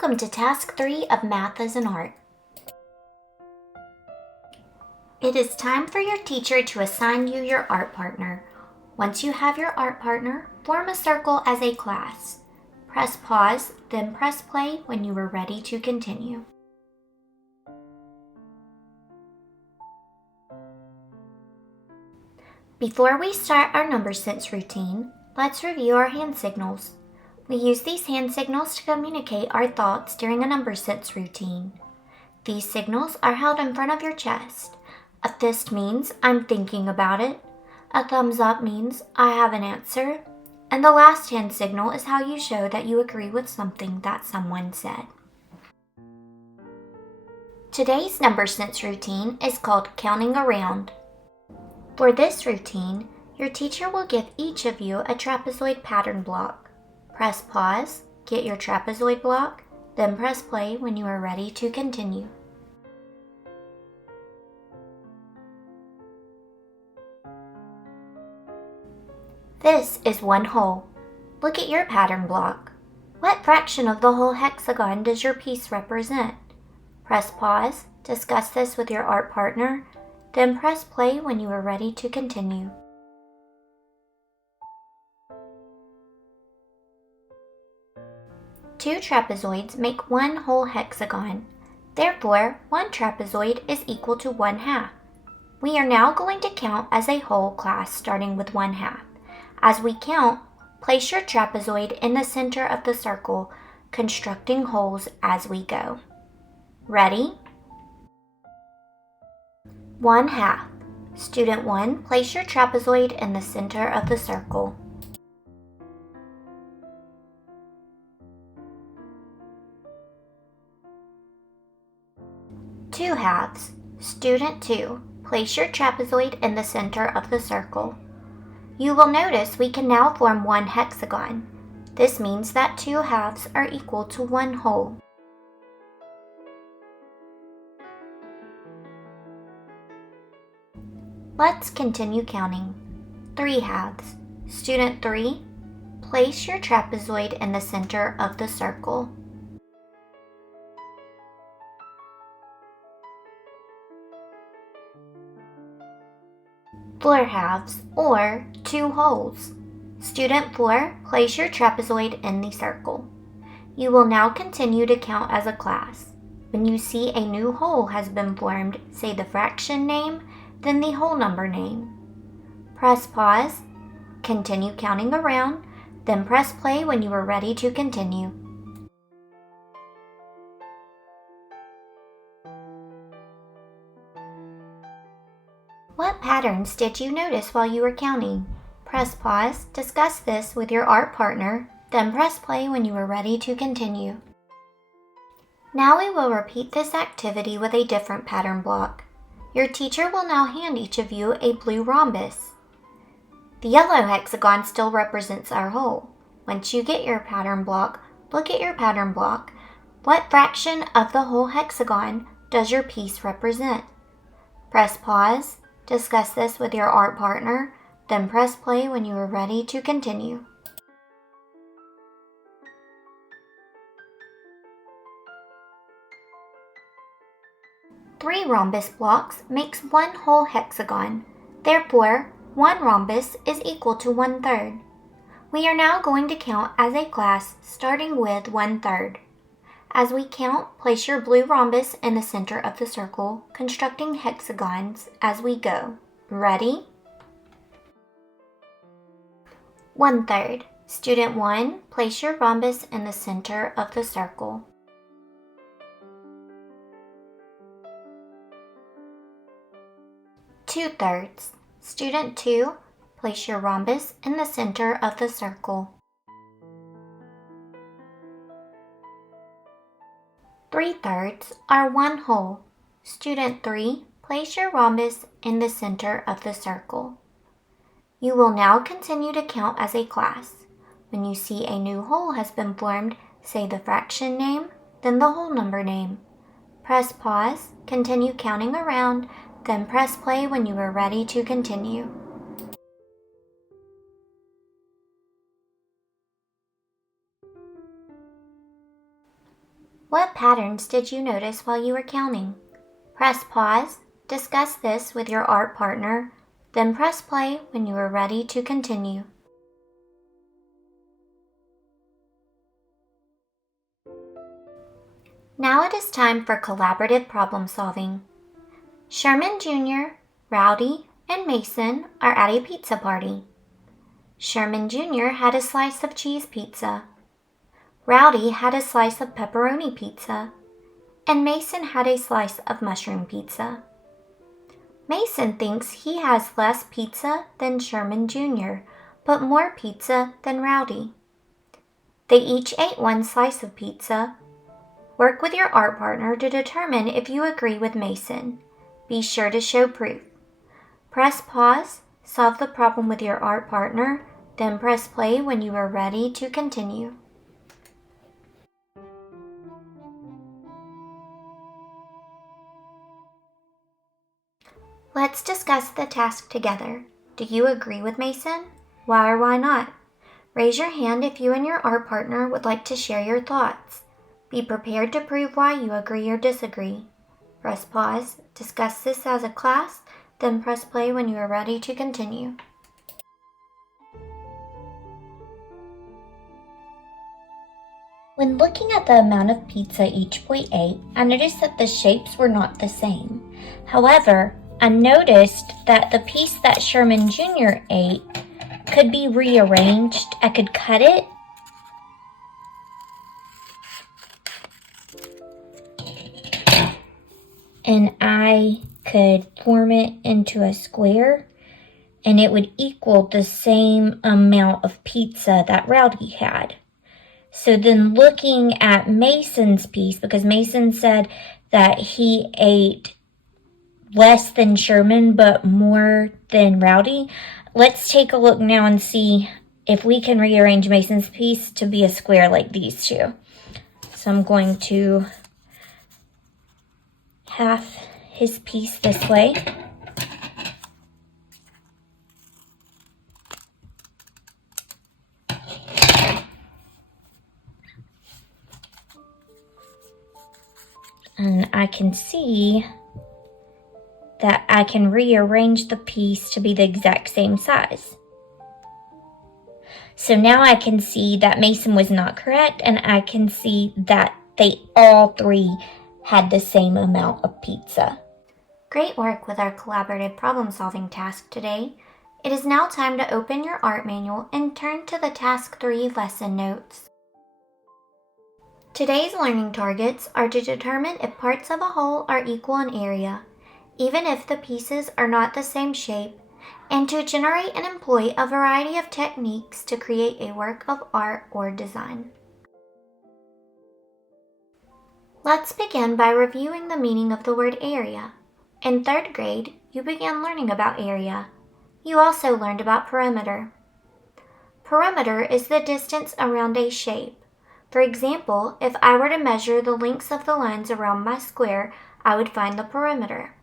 Welcome to Task 3 of Math as an Art. It is time for your teacher to assign you your art partner. Once you have your art partner, form a circle as a class. Press pause, then press play when you are ready to continue. Before we start our number sense routine, let's review our hand signals. We use these hand signals to communicate our thoughts during a number sense routine. These signals are held in front of your chest. A fist means I'm thinking about it. A thumbs up means I have an answer. And the last hand signal is how you show that you agree with something that someone said. Today's number sense routine is called counting around. For this routine, your teacher will give each of you a trapezoid pattern block. Press pause, get your trapezoid block, then press play when you are ready to continue. This is one whole. Look at your pattern block. What fraction of the whole hexagon does your piece represent? Press pause, discuss this with your art partner, then press play when you are ready to continue. Two trapezoids make one whole hexagon. Therefore, one trapezoid is equal to 1/2. We are now going to count as a whole class starting with 1/2. As we count, place your trapezoid in the center of the circle, constructing holes as we go. Ready? 1/2. Student 1, place your trapezoid in the center of the circle. 2/2. Student 2, place your trapezoid in the center of the circle. You will notice we can now form one hexagon. This means that 2/2 are equal to one whole. Let's continue counting. 3/2. Student 3, place your trapezoid in the center of the circle. 4/2, or 2 wholes. Student 4, place your trapezoid in the circle. You will now continue to count as a class. When you see a new whole has been formed, say the fraction name, then the whole number name. Press pause, continue counting around, then press play when you are ready to continue. What patterns did you notice while you were counting? Press pause, discuss this with your art partner, then press play when you are ready to continue. Now we will repeat this activity with a different pattern block. Your teacher will now hand each of you a blue rhombus. The yellow hexagon still represents our whole. Once you get your pattern block, look at your pattern block. What fraction of the whole hexagon does your piece represent? Press pause, discuss this with your art partner, then press play when you are ready to continue. Three rhombus blocks makes one whole hexagon. Therefore, one rhombus is equal to 1/3. We are now going to count as a class starting with 1/3. As we count, place your blue rhombus in the center of the circle, constructing hexagons as we go. Ready? 1/3. Student 1, place your rhombus in the center of the circle. 2/3. Student 2, place your rhombus in the center of the circle. 3/3 are one whole. Student 3, place your rhombus in the center of the circle. You will now continue to count as a class. When you see a new whole has been formed, say the fraction name, then the whole number name. Press pause, continue counting around, then press play when you are ready to continue. What patterns did you notice while you were counting? Press pause, discuss this with your art partner, then press play when you are ready to continue. Now it is time for collaborative problem solving. Sherman Jr., Rowdy, and Mason are at a pizza party. Sherman Jr. had a slice of cheese pizza. Rowdy had a slice of pepperoni pizza. And Mason had a slice of mushroom pizza. Mason thinks he has less pizza than Sherman Jr., but more pizza than Rowdy. They each ate one slice of pizza. Work with your art partner to determine if you agree with Mason. Be sure to show proof. Press pause, solve the problem with your art partner, then press play when you are ready to continue. Let's discuss the task together. Do you agree with Mason? Why or why not? Raise your hand if you and your art partner would like to share your thoughts. Be prepared to prove why you agree or disagree. Press pause, discuss this as a class, then press play when you are ready to continue. When looking at the amount of pizza each boy ate, I noticed that the shapes were not the same. However, I noticed that the piece that Sherman Jr. ate could be rearranged. I could cut it and I could form it into a square and it would equal the same amount of pizza that Rowdy had. So then looking at Mason's piece, because Mason said that he ate less than Sherman but more than Rowdy, let's take a look now and see if we can rearrange Mason's piece to be a square like these two. So I'm going to half his piece this way. And I can see that I can rearrange the piece to be the exact same size. So now I can see that Mason was not correct, and I can see that they all three had the same amount of pizza. Great work with our collaborative problem-solving task today. It is now time to open your art manual and turn to the Task 3 lesson notes. Today's learning targets are to determine if parts of a whole are equal in area, even if the pieces are not the same shape, and to generate and employ a variety of techniques to create a work of art or design. Let's begin by reviewing the meaning of the word area. In 3rd grade, you began learning about area. You also learned about perimeter. Perimeter is the distance around a shape. For example, if I were to measure the lengths of the lines around my square, I would find the perimeter.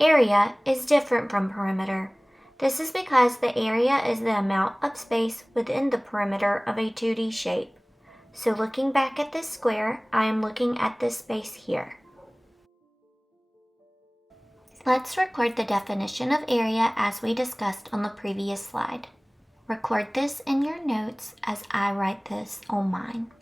Area is different from perimeter. This is because the area is the amount of space within the perimeter of a 2D shape. So looking back at this square, I am looking at this space here. Let's record the definition of area as we discussed on the previous slide. Record this in your notes as I write this on mine.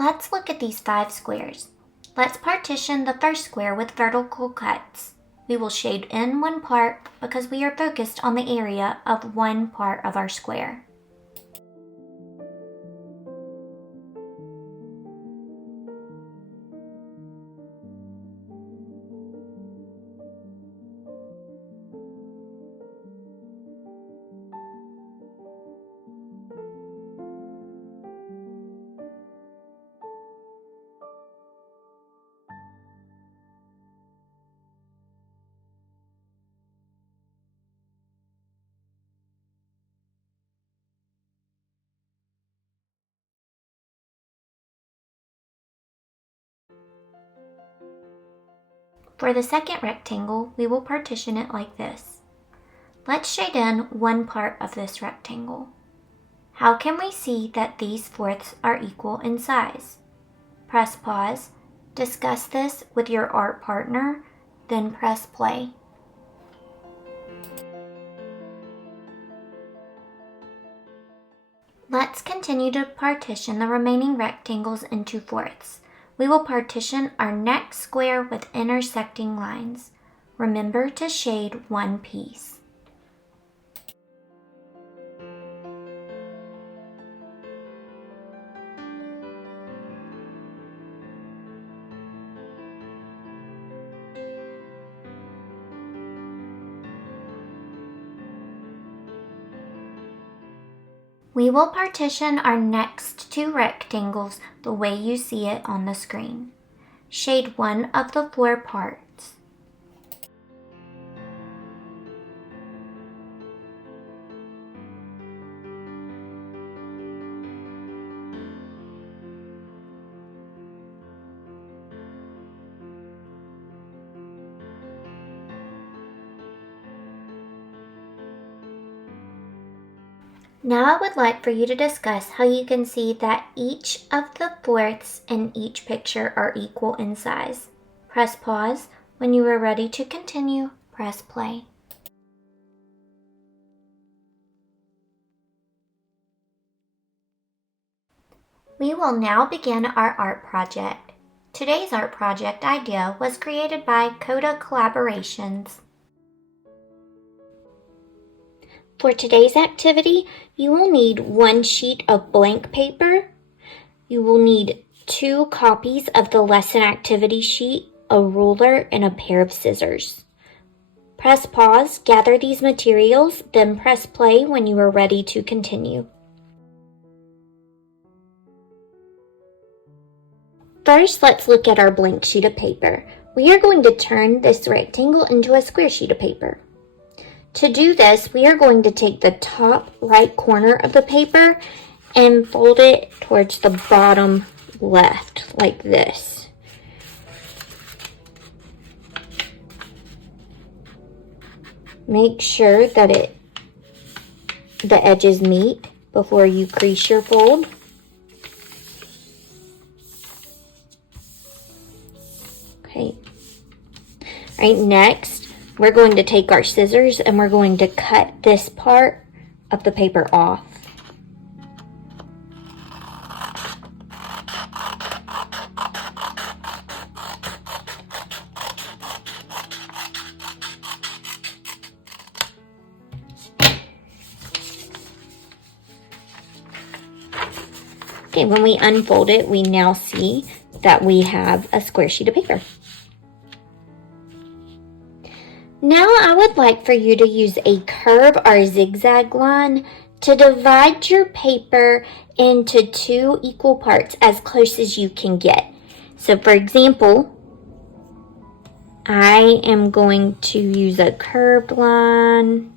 Let's look at these 5 squares. Let's partition the first square with vertical cuts. We will shade in one part because we are focused on the area of one part of our square. For the second rectangle, we will partition it like this. Let's shade in one part of this rectangle. How can we see that these fourths are equal in size? Press pause, discuss this with your art partner, then press play. Let's continue to partition the remaining rectangles into fourths. We will partition our next square with intersecting lines. Remember to shade one piece. We will partition our next two rectangles the way you see it on the screen. Shade one of the four parts. Now I would like for you to discuss how you can see that each of the fourths in each picture are equal in size. Press pause. When you are ready to continue, press play. We will now begin our art project. Today's art project idea was created by Coda Collaborations. For today's activity, you will need one sheet of blank paper. You will need 2 copies of the lesson activity sheet, a ruler, and a pair of scissors. Press pause, gather these materials, then press play when you are ready to continue. First, let's look at our blank sheet of paper. We are going to turn this rectangle into a square sheet of paper. To do this, we are going to take the top right corner of the paper and fold it towards the bottom left, like this. Make sure that the edges meet before you crease your fold. Okay. All right, next, we're going to take our scissors and we're going to cut this part of the paper off. Okay, when we unfold it, we now see that we have a square sheet of paper. Now I would like for you to use a curve or zigzag line to divide your paper into 2 equal parts as close as you can get. So for example, I am going to use a curved line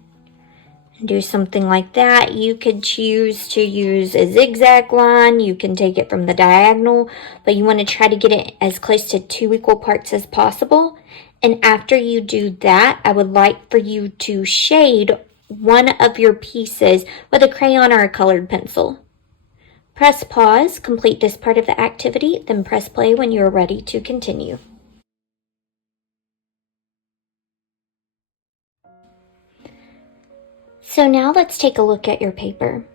and do something like that. You could choose to use a zigzag line. You can take it from the diagonal, but you want to try to get it as close to 2 equal parts as possible. And after you do that, I would like for you to shade one of your pieces with a crayon or a colored pencil. Press pause, complete this part of the activity, then press play when you are ready to continue. So now let's take a look at your paper.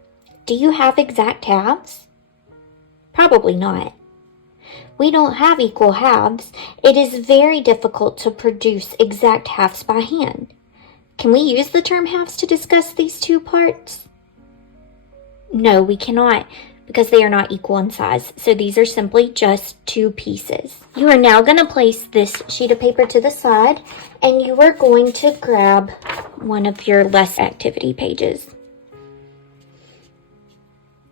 Do you have exact halves? Probably not. We don't have equal halves. It is very difficult to produce exact halves by hand. Can we use the term halves to discuss these 2 parts? No, we cannot, because they are not equal in size. So these are simply just 2 pieces. You are now going to place this sheet of paper to the side, and you are going to grab one of your lesson activity pages.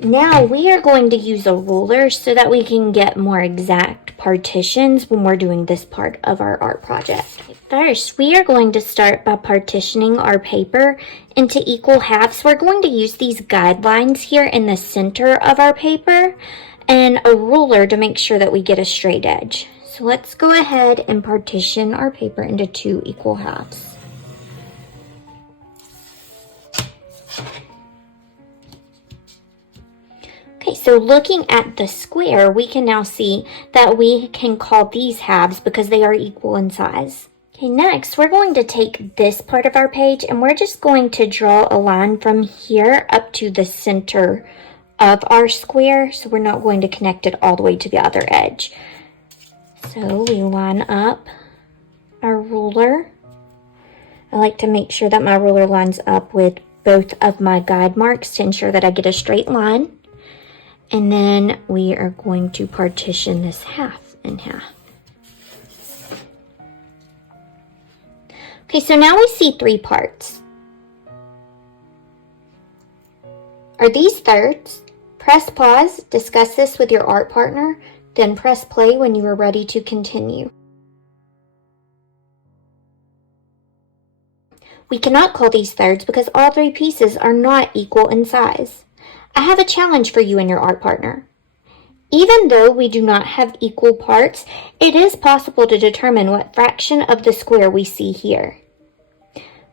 Now we are going to use a ruler so that we can get more exact partitions when we're doing this part of our art project. First, we are going to start by partitioning our paper into equal halves. We're going to use these guidelines here in the center of our paper and a ruler to make sure that we get a straight edge. So let's go ahead and partition our paper into 2 equal halves. Okay, so looking at the square, we can now see that we can call these halves because they are equal in size. Okay, next we're going to take this part of our page and we're just going to draw a line from here up to the center of our square. So we're not going to connect it all the way to the other edge. So we line up our ruler. I like to make sure that my ruler lines up with both of my guide marks to ensure that I get a straight line. And then we are going to partition this half in half. Okay, so now we see 3 parts. Are these thirds? Press pause, discuss this with your art partner, then press play when you are ready to continue. We cannot call these thirds because all 3 pieces are not equal in size. I have a challenge for you and your art partner. Even though we do not have equal parts, it is possible to determine what fraction of the square we see here.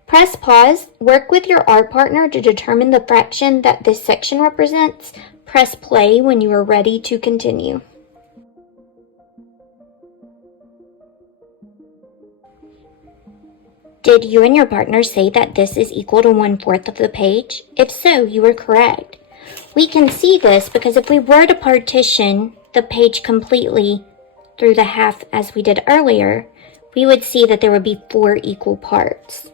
Press pause, work with your art partner to determine the fraction that this section represents. Press play when you are ready to continue. Did you and your partner say that this is equal to 1/4 of the page? If so, you are correct. We can see this because if we were to partition the page completely through the half as we did earlier, we would see that there would be 4 equal parts.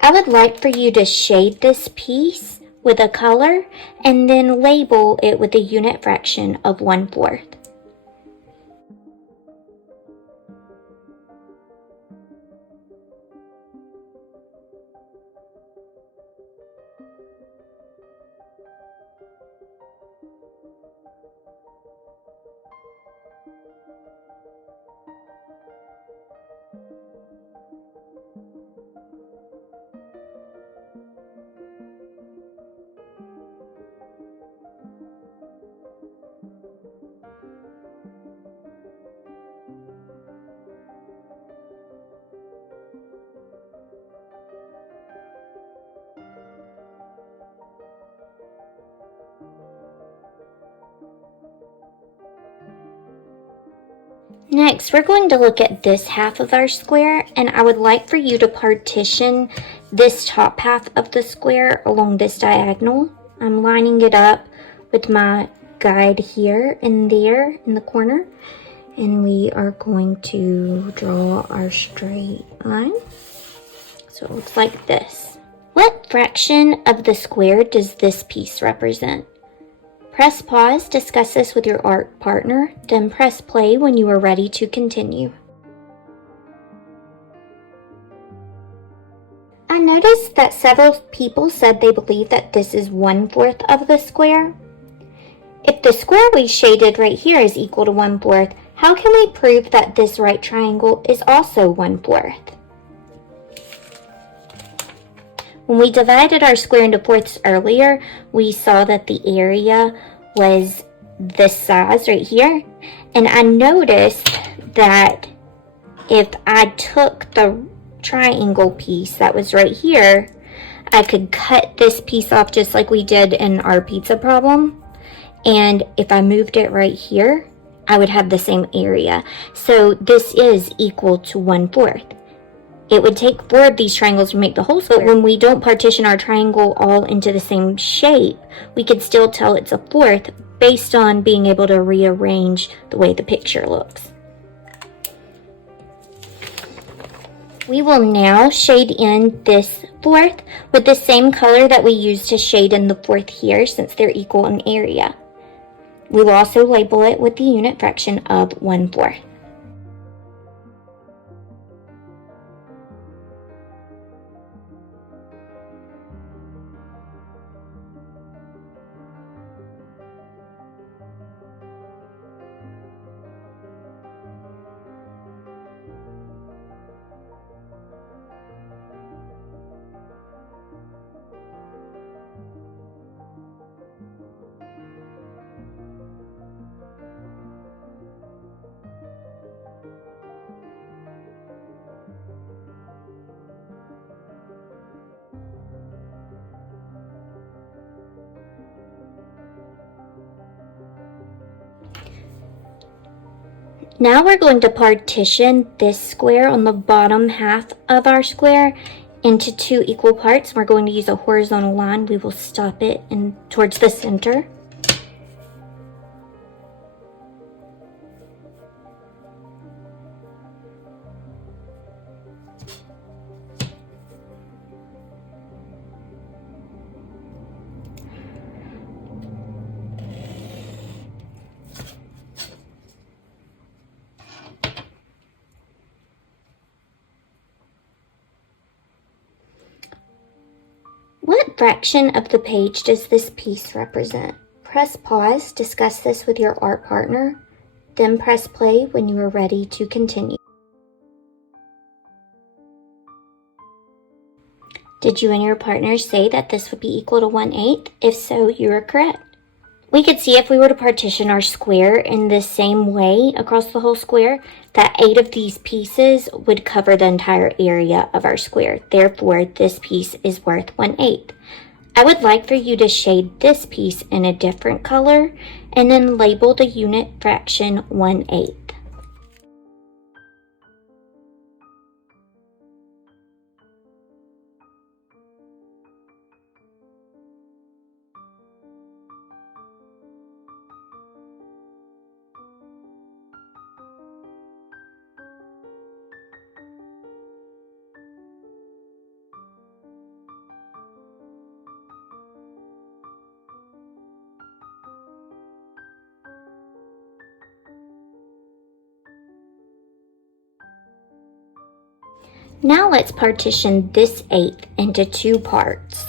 I would like for you to shade this piece with a color and then label it with a unit fraction of 1/4. Next, we're going to look at this half of our square, and I would like for you to partition this top half of the square along this diagonal. I'm lining it up with my guide here and there in the corner, and we are going to draw our straight line. So it looks like this. What fraction of the square does this piece represent? Press pause, discuss this with your art partner, then press play when you are ready to continue. I noticed that several people said they believe that this is 1/4 of the square. If the square we shaded right here is equal to 1/4, how can we prove that this right triangle is also 1/4? When we divided our square into fourths earlier, we saw that the area was this size right here. And I noticed that if I took the triangle piece that was right here, I could cut this piece off just like we did in our pizza problem. And if I moved it right here, I would have the same area. So this is equal to 1/4. It would take 4 of these triangles to make the whole square. But when we don't partition our triangle all into the same shape, we could still tell it's a 1/4 based on being able to rearrange the way the picture looks. We will now shade in this 1/4 with the same color that we used to shade in the 4th here, since they're equal in area. We will also label it with the unit fraction of 1/4. Now we're going to partition this square on the bottom half of our square into 2 equal parts. We're going to use a horizontal line. We will stop it towards the center. What fraction of the page does this piece represent? Press pause, discuss this with your art partner, then press play when you are ready to continue. Did you and your partner say that this would be equal to 1/8? If so, you are correct. We could see if we were to partition our square in the same way across the whole square, that 8 of these pieces would cover the entire area of our square. Therefore, this piece is worth 1/8. I would like for you to shade this piece in a different color and then label the unit fraction 1/8. Now let's partition this 8 into 2 parts.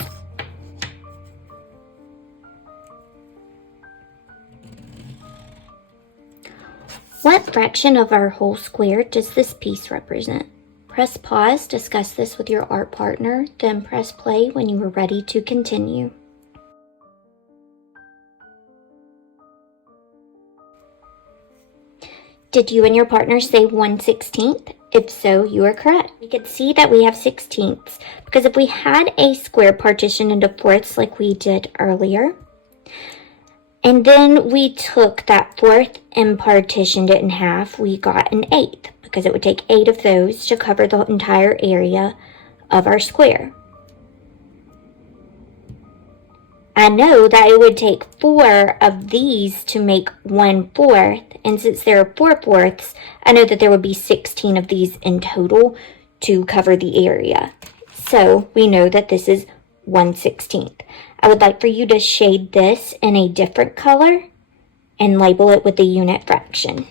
What fraction of our whole square does this piece represent? Press pause, discuss this with your art partner, then press play when you are ready to continue. Did you and your partner say 1/16? If so, you are correct. We could see that we have 16ths because if we had a square partitioned into fourths like we did earlier, and then we took that fourth and partitioned it in half, we got an 8th because it would take 8 of those to cover the entire area of our square. I know that it would take 4 of these to make 1/4, and since there are 4/4, I know that there would be 16 of these in total to cover the area. So we know that this is 1/16. I would like for you to shade this in a different color and label it with the unit fraction.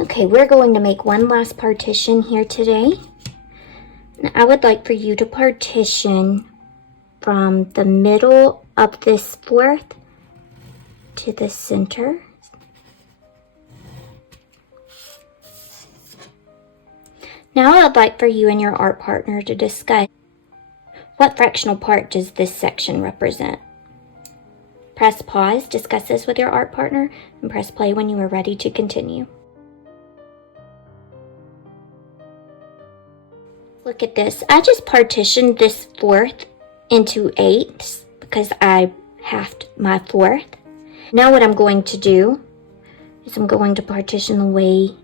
Okay, we're going to make one last partition here today. And I would like for you to partition from the middle of this fourth to the center. Now I would like for you and your art partner to discuss what fractional part does this section represent. Press pause, discuss this with your art partner, and press play when you are ready to continue. Look at this. I just partitioned this fourth into 8 because I halved my fourth. Now what I'm going to do is I'm going to partition the way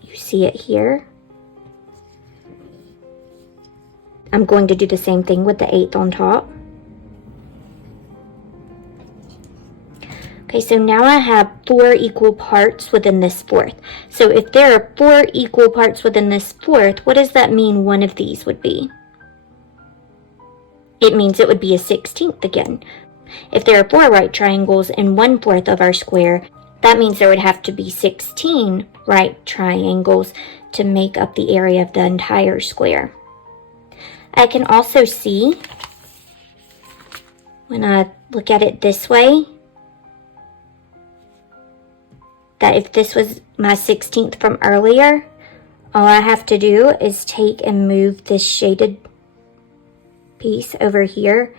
you see it here. I'm going to do the same thing with the 8th on top. Okay, so now I have 4 equal parts within this fourth. So if there are 4 equal parts within this fourth, what does that mean one of these would be? It means it would be a 16th again. If there are 4 right triangles in 1/4 of our square, that means there would have to be 16 right triangles to make up the area of the entire square. I can also see, when I look at it this way, that if this was my 16th from earlier, All I have to do is take and move this shaded piece over here,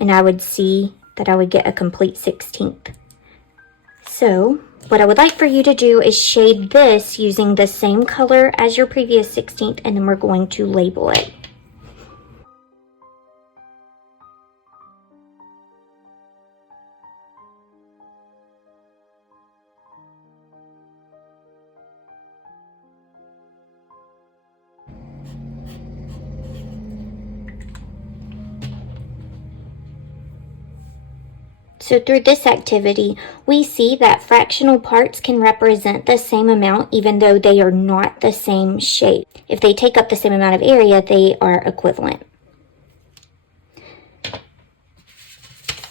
and I would see that I would get a complete 16th. So what I would like for you to do is shade this using the same color as your previous 16th, and then we're going to label it. So through this activity, we see that fractional parts can represent the same amount even though they are not the same shape. If they take up the same amount of area, they are equivalent.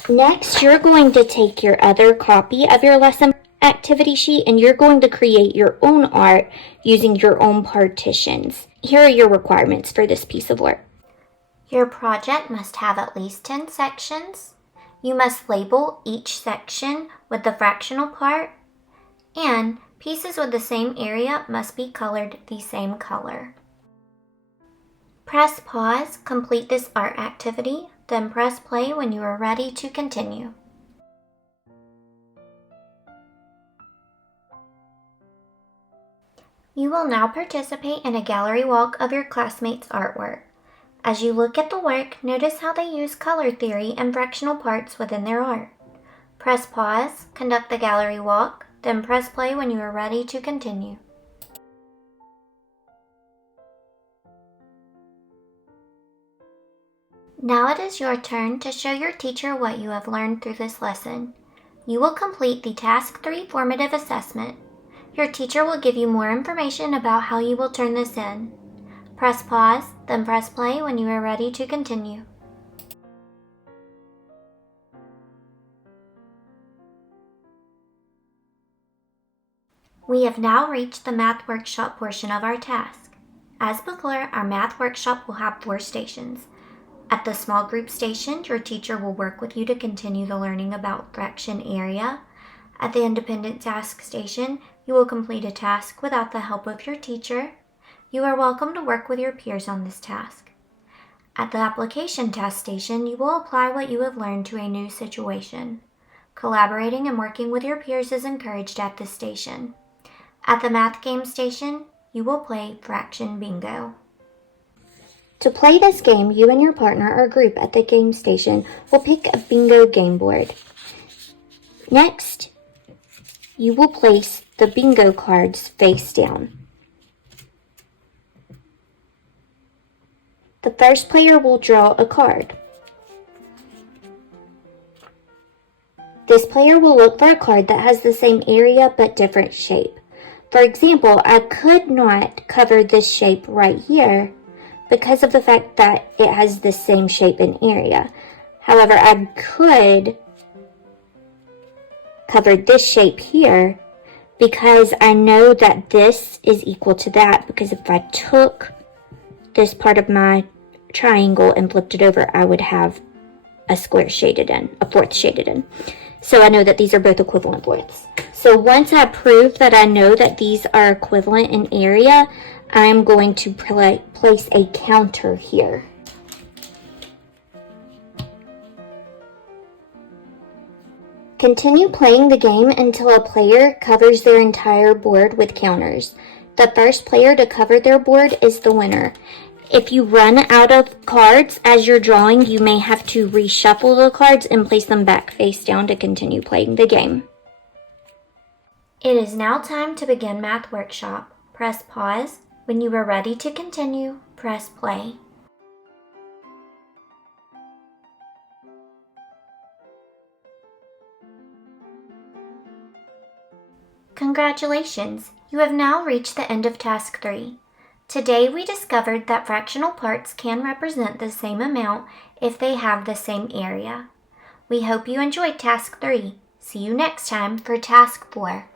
Next, you're going to take your other copy of your lesson activity sheet and you're going to create your own art using your own partitions. Here are your requirements for this piece of work. Your project must have at least 10 sections. You must label each section with the fractional part, and pieces with the same area must be colored the same color. Press pause, complete this art activity, then press play when you are ready to continue. You will now participate in a gallery walk of your classmates' artwork. As you look at the work, notice how they use color theory and fractional parts within their art. Press pause, conduct the gallery walk, then press play when you are ready to continue. Now it is your turn to show your teacher what you have learned through this lesson. You will complete the Task 3 formative assessment. Your teacher will give you more information about how you will turn this in. Press pause, then press play when you are ready to continue. We have now reached the math workshop portion of our task. As before, our math workshop will have 4 stations. At the small group station, your teacher will work with you to continue the learning about fraction area. At the independent task station, you will complete a task without the help of your teacher. You are welcome to work with your peers on this task. At the application task station, you will apply what you have learned to a new situation. Collaborating and working with your peers is encouraged at this station. At the math game station, you will play fraction bingo. To play this game, you and your partner or group at the game station will pick a bingo game board. Next, you will place the bingo cards face down. The first player will draw a card. This player will look for a card that has the same area but different shape. For example, I could not cover this shape right here because of the fact that it has the same shape and area. However, I could cover this shape here because I know that this is equal to that, because if I took this part of my triangle and flipped it over, I would have a square shaded in, a fourth shaded in. So I know that these are both equivalent fourths. So once I prove that I know that these are equivalent in area, I'm going to place a counter here. Continue playing the game until a player covers their entire board with counters. The first player to cover their board is the winner. If you run out of cards as you're drawing, you may have to reshuffle the cards and place them back face down to continue playing the game. It is now time to begin Math Workshop. Press pause. When you are ready to continue, press play. Congratulations! You have now reached the end of Task 3. Today we discovered that fractional parts can represent the same amount if they have the same area. We hope you enjoyed Task 3. See you next time for Task 4.